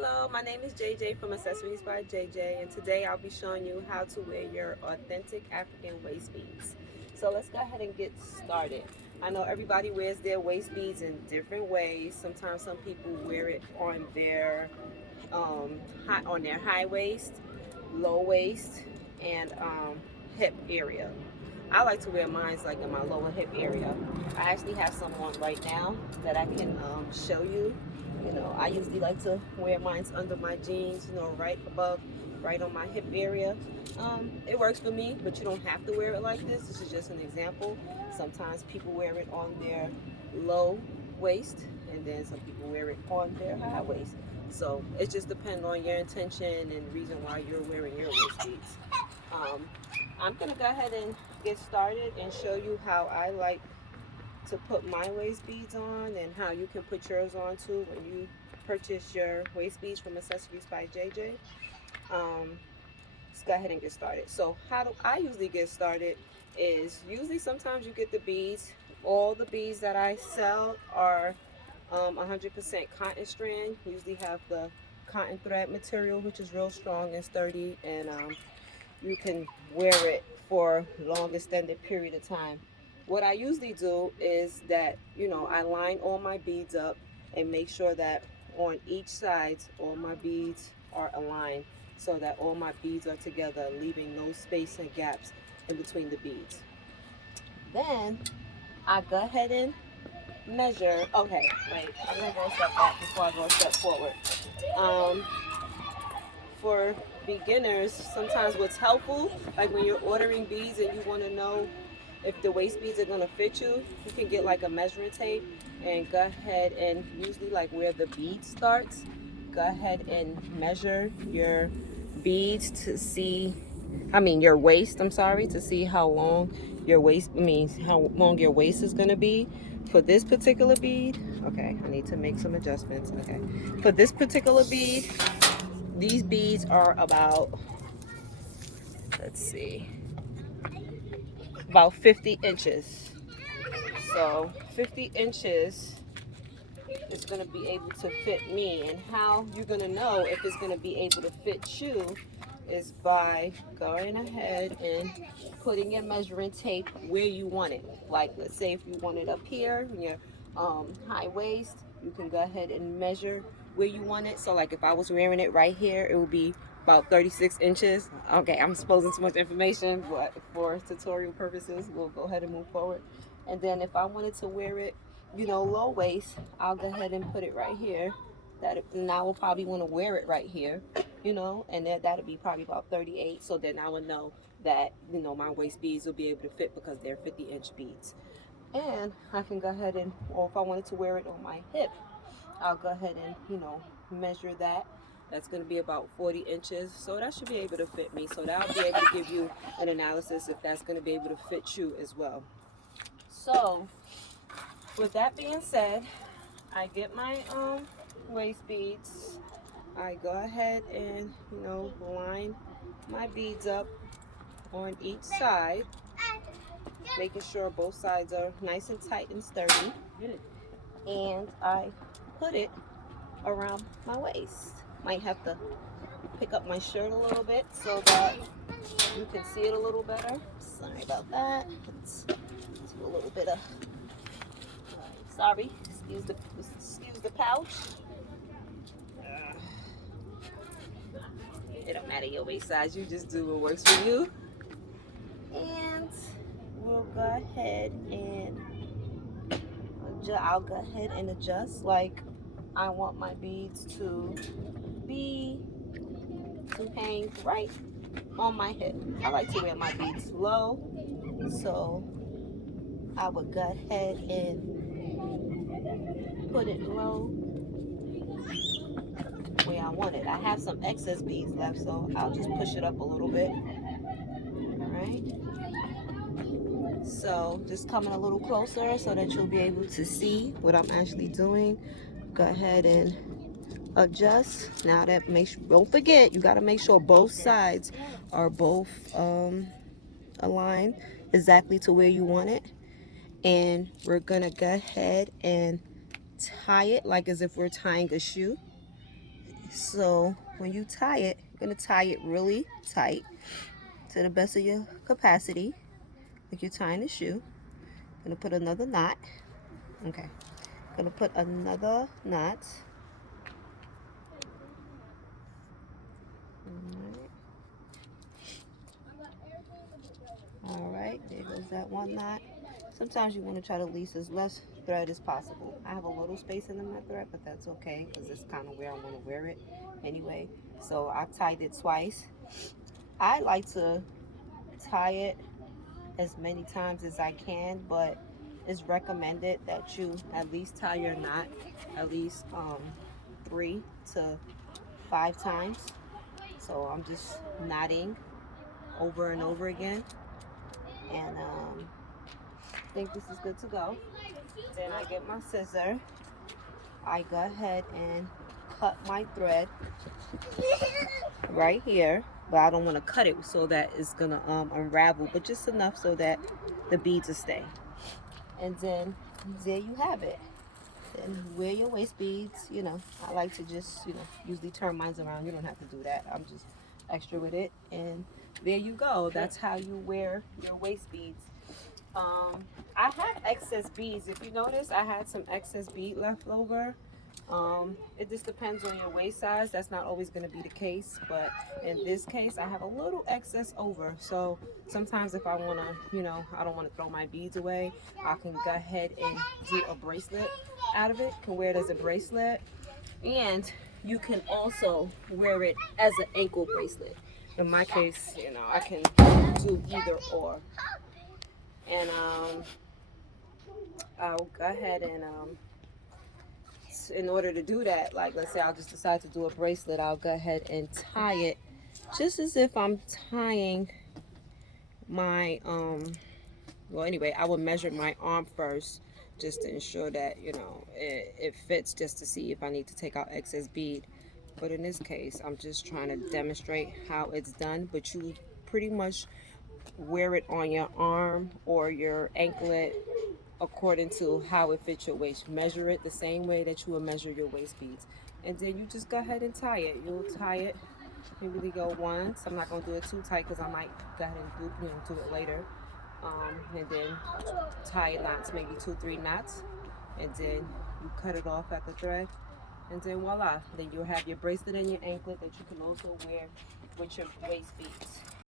Hello, my name is JJ from Accessories by JJ, and today I'll be showing you how to wear your authentic African waist beads. So let's go ahead and get started. I know everybody wears their waist beads in different ways. Sometimes some people wear it on their high waist, low waist, and hip area. I like to wear mine like in my lower hip area. I actually have some on right now that I can show you. I usually like to wear mine under my jeans, right above, right on my hip area. It works for me, but you don't have to wear it like this. This is just an example. Sometimes people wear it on their low waist, and then some people wear it on their high waist. So it just depends on your intention and reason why you're wearing your waist beads. Um, I'm gonna go ahead and get started and show you how I like to put my waist beads on and how you can put yours on too when you purchase your waist beads from Accessories by JJ. Let's go ahead and get started. So how do I usually get started is usually sometimes you get the beads. All the beads that I sell are 100% cotton strand. We usually have the cotton thread material, which is real strong and sturdy, and you can wear it for long extended period of time. What I usually do is that, I line all my beads up and make sure that on each side all my beads are aligned so that all my beads are together, leaving no space and gaps in between the beads. Then I go ahead and measure. Okay, wait, I'm gonna go a step back before I go a step forward. Um, for beginners, sometimes what's helpful, like when you're ordering beads and you want to know if the waist beads are going to fit you, you can get like a measuring tape and go ahead and usually like where the bead starts, go ahead and measure your beads to see, your waist, I'm sorry, to see how long your waist, how long your waist is going to be. For this particular bead, okay, I need to make some adjustments. Okay, for this particular bead, these beads are about, let's see, about 50 inches. So 50 inches is going to be able to fit me. And how you're going to know if it's going to be able to fit you is by going ahead and putting your measuring tape where you want it. Like, let's say if you want it up here in your high waist, you can go ahead and measure where you want it. So like if I was wearing it right here, it would be about 36 inches. Okay, I'm exposing too much information, but for tutorial purposes, we'll go ahead and move forward. And then if I wanted to wear it, low waist, I'll go ahead and put it right here. And I will probably want to wear it right here, and that'll be probably about 38. So then I would know that, my waist beads will be able to fit because they're 50-inch beads. And I can go ahead and, or if I wanted to wear it on my hip, I'll go ahead and, measure that. That's going to be about 40 inches. So that should be able to fit me. So that'll be able to give you an analysis if that's going to be able to fit you as well. So with that being said, I get my waist beads. I go ahead and, line my beads up on each side, making sure both sides are nice and tight and sturdy. And I put it around my waist. Might have to pick up my shirt a little bit so that you can see it a little better. Sorry about that. Let's do a little bit of, sorry, excuse the pouch. It don't matter your waist size, you just do what works for you. And we'll go ahead and I'll go ahead and adjust. Like, I want my beads to hang right on my hip. I like to wear my beads low, so I would go ahead and put it low where I want it. I have some excess beads left, so I'll just push it up a little bit. All right. So just coming a little closer so that you'll be able to see what I'm actually doing. Go ahead and adjust. Now that don't forget, you got to make sure both sides are both aligned exactly to where you want it. And we're gonna go ahead and tie it like as if we're tying a shoe. So when you tie it, you're going to tie it really tight to the best of your capacity, like you're tying a shoe. Going to put another knot. Okay. Going to put another knot. All right, there goes that one knot. Sometimes you want to try to leave as less thread as possible. I have a little space in my thread, but that's okay because it's kind of where I want to wear it anyway. So I tied it twice. I like to tie it as many times as I can, but it's recommended that you at least tie your knot at least 3 to 5 times. So I'm just knotting over and over again, and I think this is good to go. Then I get my scissor. I go ahead and cut my thread right here, but I don't want to cut it so that it's gonna unravel, but just enough so that the beads will stay. And then there you have it. Then wear your waist beads. You know, I like to just usually turn mine around. You don't have to do that. I'm just extra with it, and there you go. That's how you wear your waist beads. I have excess beads. If you notice, I had some excess bead left over. It just depends on your waist size. That's not always going to be the case, but in this case, I have a little excess over. So sometimes if I want to, I don't want to throw my beads away, I can go ahead and do a bracelet out of it. Can wear it as a bracelet, and you can also wear it as an ankle bracelet. In my case, I can do either or. And I'll go ahead and in order to do that, like let's say I'll just decide to do a bracelet, I'll go ahead and tie it just as if I'm tying my well, anyway, I will measure my arm first just to ensure that it fits, just to see if I need to take out excess bead. But in this case, I'm just trying to demonstrate how it's done. But you pretty much wear it on your arm or your anklet according to how it fits your waist. Measure it the same way that you will measure your waist beads. And then you just go ahead and tie it. You'll tie it, you really go once. I'm not going to do it too tight because I might go ahead and do it later. And then tie knots, maybe 2-3 knots. And then you cut it off at the thread. And then voila, then you'll have your bracelet and your anklet that you can also wear with your waist beads.